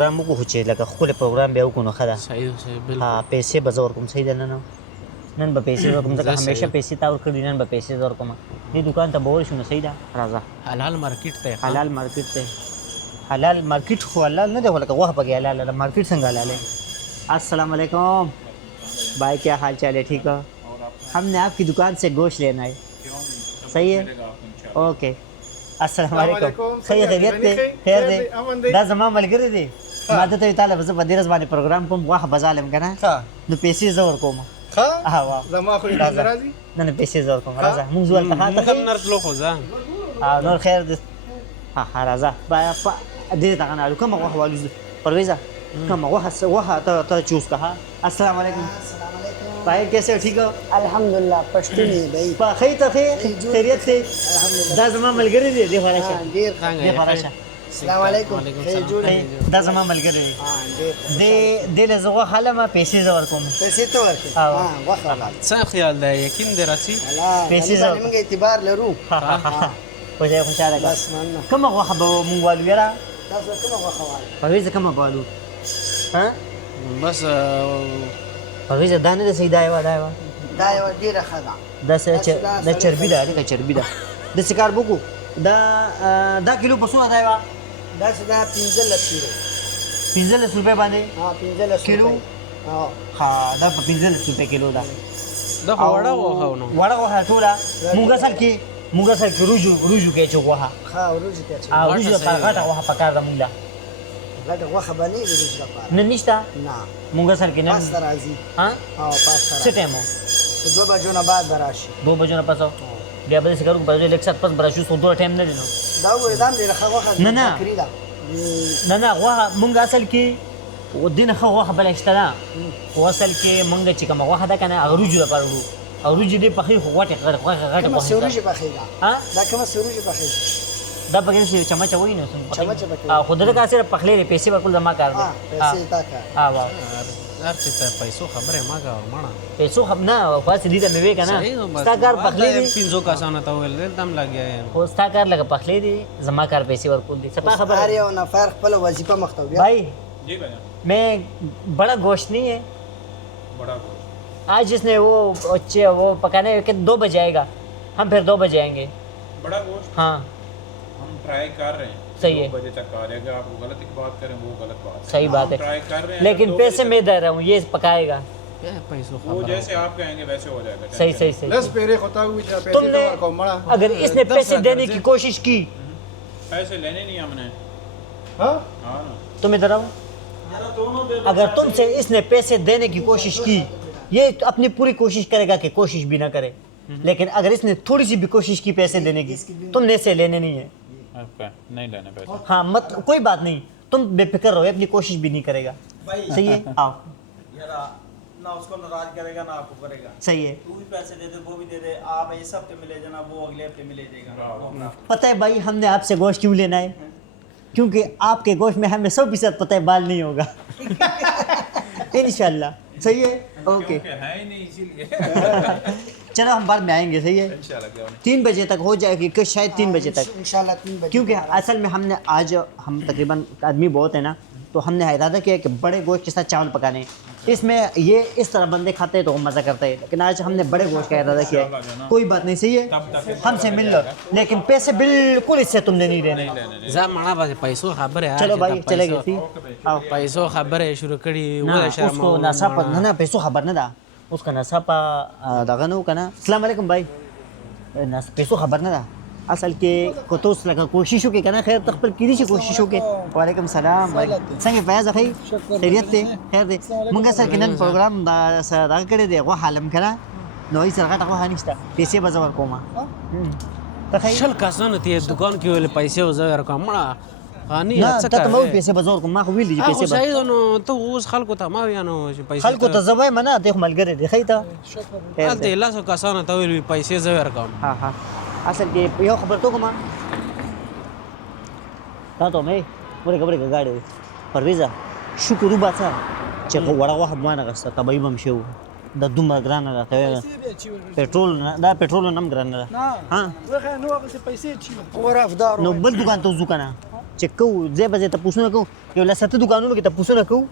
پروګرام وکړو چې لکه ښکلی پروګرام بیا وکړو نو ښه ده صحیح صحیح بالکل پیسې به زه ورکوم صحیح ده نن به پیسې ورکوم ځکه همیشه پیسې تا ورکړي نن به پیسې زه ورکوم دې دوکان ته به ورشو نو صحیح ده راځه حلال مارکیټ ته حلال مارکیٹ ته حلال مارکیٹ خو حلال نه دی خو لکه غوښه پکې حلال ده مارکیٹ څنګه حلال ہے السلام علیکم بھائی کیا حال چال ہے ٹھیک ہو ہم نے آپ کی دکان سے گوشت لینا ہے صحیح ہے اوکے السلام علیکم خیریت دی خیر دی دا زما ملګری دی ما ته ته تعالی زه په دې ورځ باندې پروګرام کوم غوښه بزالم که نه نو پیسې زه ورکوم زما خو نه راځي نه نه پیسې زه ورکوم راځه مونږ ځو هلته موږ هم نرتلو خو ځه نور خیر دی راځه دې دغه نه کومه غوښه والو پرویزه کومه غوښه ته چوز کړه السلام علیکم بھائی کیسے ہو ٹھیک ہو الحمدللہ پښتون دی خیر ته خیریت دی دا زما ملګری دی دې خراشه ډیر دې خراشه السلام علیکم خیر جوړ دا زما ملګری دی دې له زغه حاله ما پیسې زه ورکوم پیسې ته ورکړه غوښه حلال څه خیال دی یقین دی راځي پیسې زه موږ اعتبار لرو خوشاله خوشاله بس مننه کومه غوښه به مونږ والو یاره تاسو کومه غوښه وایي پرویزه کومه به والو بس پرویزه دا نه دی صحیح دا یوه دا یو ډیره ښه ده دا چربي ده ډېره چربي ده داسې کار وکړو دا کیلو په څومره دی یوه داسې دا 15 کیلو 15 روپۍ باندې 15 کیلو ها دا په 15 روپۍ کیلو ده دا خو وړه غوښه نو وړه غوښه ټوله مونږ اصل کې روجو کې چې غوښه ښه وروځي ته روجو لپاره غټه غوښه پکار ده مونږ له غټه غوښه به نه وي وروځي لپاره نن نشته نه مونږ اصل کې پاسته راځي پاسته څه ټایم و 2 بجو نه بعد به راشي 2 بجو نه پس بیا به داسې کار وکړو په لږ ساعت پس به راشو څو دوه ټایم نه دی نو دا وګورې دا هم ډېره ښه غوښه ده نه نه غوښه مونږ اصل کې دې نه ښه غوښه بله شته ده خو اصل کې مونږ چې کومه غوښه ده که نه هغه روجو لپاره وړو او روجي دې پخې خو غټې غټه کومه سروجي پخېږي دا کومه سروجي پخېږي دا پکې نشي چمچه وایي نو چمچه پکې خو دغه کار صرف پخلی دی پیسې ورکول زما کار دی پیسې تا کار هر چې ته پیسو خبرې ما کوه مړه پیسو نه خاص دي ته مې وې که نه ستا کار پخلی دی 500 کسانو ته وویل دلته هم لګیا یم خو ستا کار لکه پخلی دی زما کار پیسې ورکول دي ستا خبر هر یو نفر خپل وظیفه مخته بیا بھائی میں بڑا گوشت نہیں ہے آج جس نے وہ پکانے کہ 2 بجے آئے گا ہم پھر 2 بجے آئیں گے بڑا گوشت ہاں ہم ٹرائی کر رہے ہیں صحیح ہے 2 بجے تک آ جائے گا آپ غلط ایک بات کریں وہ غلط بات صحیح بات ہے ٹرائی کر رہے ہیں لیکن پیسے میں دے رہا ہوں یہ پکائے گا پیسو وہ جیسے آپ کہیں گے ویسے ہو جائے گا صحیح لس پیرے خطا ہوئی جا تم نے پیسے کو مڑا اگر اس نے پیسے دینے کی کوشش کی پیسے لینے نہیں ہم نے ہاں ہاں نا تم ادھر آؤ اگر تم سے اس نے پیسے دینے کی کوشش کی یہ اپنی پوری کوشش کرے گا کہ کوشش بھی نہ کرے لیکن اگر اس نے تھوڑی سی بھی کوشش کی پیسے دینے کی تم نے اسے لینے نہیں ہے نہیں لینے پیسے ہاں مت کوئی بات نہیں تم بے فکر رہو اپنی کوشش بھی نہیں کرے گا صحیح ہے آؤ نہ اس کو ناراض کرے گا نہ آپ کو کرے گا صحیح ہے تو بھی پیسے دے دے وہ بھی دے دے آپ اس ہفتے میں لے جانا وہ اگلے ہفتے میں لے دے گا پتہ ہے بھائی ہم نے آپ سے گوشت کیوں لینا ہے کیونکہ آپ کے گوشت میں ہمیں 100% پتہ ہے بال نہیں ہوگا انشاءاللہ صحیح ہے اوکے ہے ہی نہیں اسی لیے چلو ہم بعد میں آئیں گے صحیح ہے 3 بجے تک ہو جائے گی کہ شاید 3 بجے تک انشاءاللہ 3 بجے کیونکہ اصل میں ہم نے آج ہم تقریباً آدمی بہت ہیں نا تو ہم نے ارادہ کیا کہ بڑے گوشت کے ساتھ چاول پکانے ہیں اس میں یہ اس طرح بندے کھاتے ہیں تو مزہ کرتے ہیں لیکن آج ہم نے بڑے گوشت کا ارادہ کیا ہے کوئی بات نہیں صحیح ہے ہم سے مل لو لیکن پیسے بالکل اس سے تم نے نہیں دینے ځه مړه به پیسو خبرې چلو بھائی چلے گئے تھی پیسو خبرې شروع کړي نه اس کو ناصاپه نه پیسو خبر نه ده اوس که ناصاپه دغه نه وکنه السلام علیکم بھائی پیسو خبر نه ده اصل کې کو تو اوس لکه کوشش وکړې که نه خیر ته خپل کېدای شي کوشش وکړې وعلیکم السلام څنګه فیاض اخی خیریت دی خیر دی مونږ اصل کې نن پروګرام دغه کړی دی غوښه حلم که نه نو هېڅ غټه غوښه نشته پیسې به زه ورکوم شل کسانو ته یې دکان کې ویل پیسې به زه ورکوم مړه غني نه څه ته ته مه وایې کوې پیسې به زه ورکوم ما خو ویلي چې پیسې به صحیح ده نو ته اوس خلکو ته ما وایه نو چې پیسې خلکو ته زه وایم نه ته خو ملګری دی ښایي ته هلته یې لسو کسانو ته ویل پیسې زه ورکوم ها ها اصل کې یو خبر ته کومه تا ته مې ورګه ګاډي پرویزه شکر وباسه چې وړه غوښه مو وانهغسته طبیعي به م شو دا دومره ګرانه راته پټرول دا پټرول نه هم ګرانه ده وخه نو هغه پیسې چی اور افدار نو بل دکان ته وځو که نه چې کوو ځای به ځای تپوسونه کوو یو لس اته دوکانونو کې تپوسونه کوو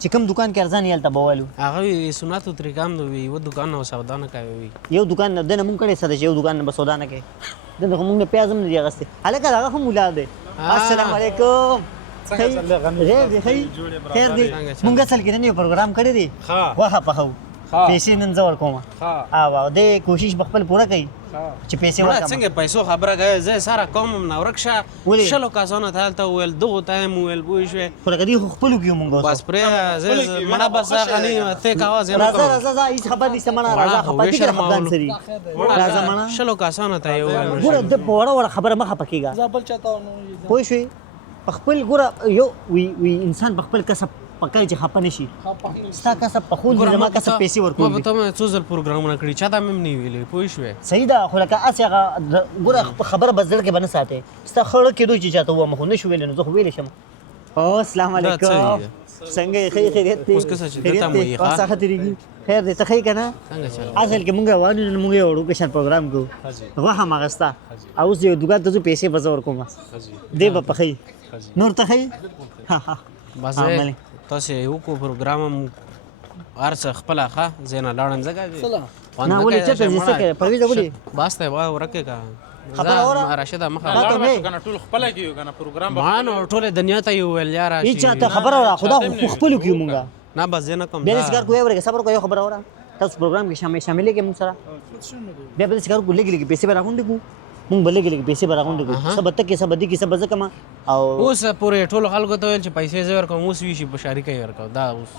چې کوم دوکان کې ارزان یې هلته به والو هغه وی سنتو طریقه هم دوی یو دکان نه سودا نه کوي یو دوکان نه دنه مونږ کړی سره چې یو دوکان نه به سودا نه کوي دنه خو مونږ نه پیاز هم نه دي اخیستی هلکه هغه هم ولاړ دی السلام علیکم خیر دی خیر دی مونږ اصل کې نن یو پروګرام کړی دی غوښه پخو پیسې نن زه ورکوم او دی کوشش به خپل پوره کوي چې پیسې مړه ورکړم څنګه پیسو خبره کوي زه ساره کوم نه ورکشه شلو کسانو ته هلته وویل دغو ته هم وویل پوه شوې خو لکه دوی خو خپلو کې یو مونږ اوس بس پرې زه مړه بس هغه نه ته کوه زه نه راځه کوم راځه راځه هېڅ خبر نشته مړه راځه خفه کېږه خفګان سري راځه مړه شلو کسانو ته یې وویل ګوره د په وړه وړه خبره مه خفه کېږه زابل چاته ونه پوه شوې په خپل ګوره یو وی انسان په خپل کسب پکړ چې خفه نشي ستا کسب پخول دی زما کسب پیسې ورکول ما دي به ته څو ځل پروګرامونه کړي چا ته مې هم نه ویلې پوه شوې صحیح ده خو لکه هسې هغه ګوره خبره به زړه کې به نه ساتې ستا خړه کېدو چې چاته ووایم خو نه شو ویلی نو زه خو ویلی شم او السلام علیکم څنګه یې ښه خیریت دی اوس که څه چې دلته مو یې ښه؟ وخت ښه تېرېږي خیر دی ته ښه یې که نه څنګه چل اصل کې مونږ روان یو نن مونږ یو وړوکی شان پروګرام کوو غوښه هم اخېسته او اوس یو دوکان ته ځو پیسې به زه ورکوم دی به پخوي نور ته ښایي بس تاسې وکړو پروګرام هم هر څه خپله ښه زه نه لاړم ځکه نه ولې چېرته ځې څه کوې پرویزه ولې بس ته یې ورکې که خبره اوره راشده مخه تا ته لاړ وې کنه ټول خپل کیو کنه پروګرام ما نو ټولې دنیا ته یې وویل یاره هېڅ چاته خبره اوره خدا خو خپلو کې یو مونږه نه بس زه نه کوم بیا داسې کار کوو ورکه صبر کوه یو خبره اوره تاسو پروګرام کې شاملېږئ مونږ سره بیا به داسې کار کوو لږې لږې پیسې به راغونډې کړو مونږ به لږې لږې پیسې به راغونډې کړو څه به ته کې څه به دي کې څه به زه کړم او اوس پورې ټولو خلکو ته ویل چې پیسې زه ورکوم اوس وي شي په شریکه یې ورکوم دا اوس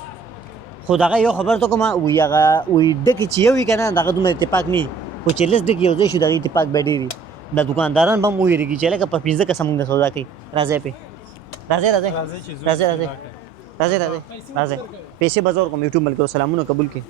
خو دغه یو خبر ته کوم وی هغه وی ډکې چې یو وي که نه دغه دومره اتفاق نه وي خو چې لس ډکې یو ځای شو دغه اتفاق به ډېر وي دا دکانداران به هم وویرېږي چې لکه په پنځه کسه مونږ نه سودا کوي راځئ پې راځئ راځئ راځئ راځئ راځئ راځئ راځئ پیسې به زه ورکوم یوټیوب ملګرو سلامونه قبول کړئ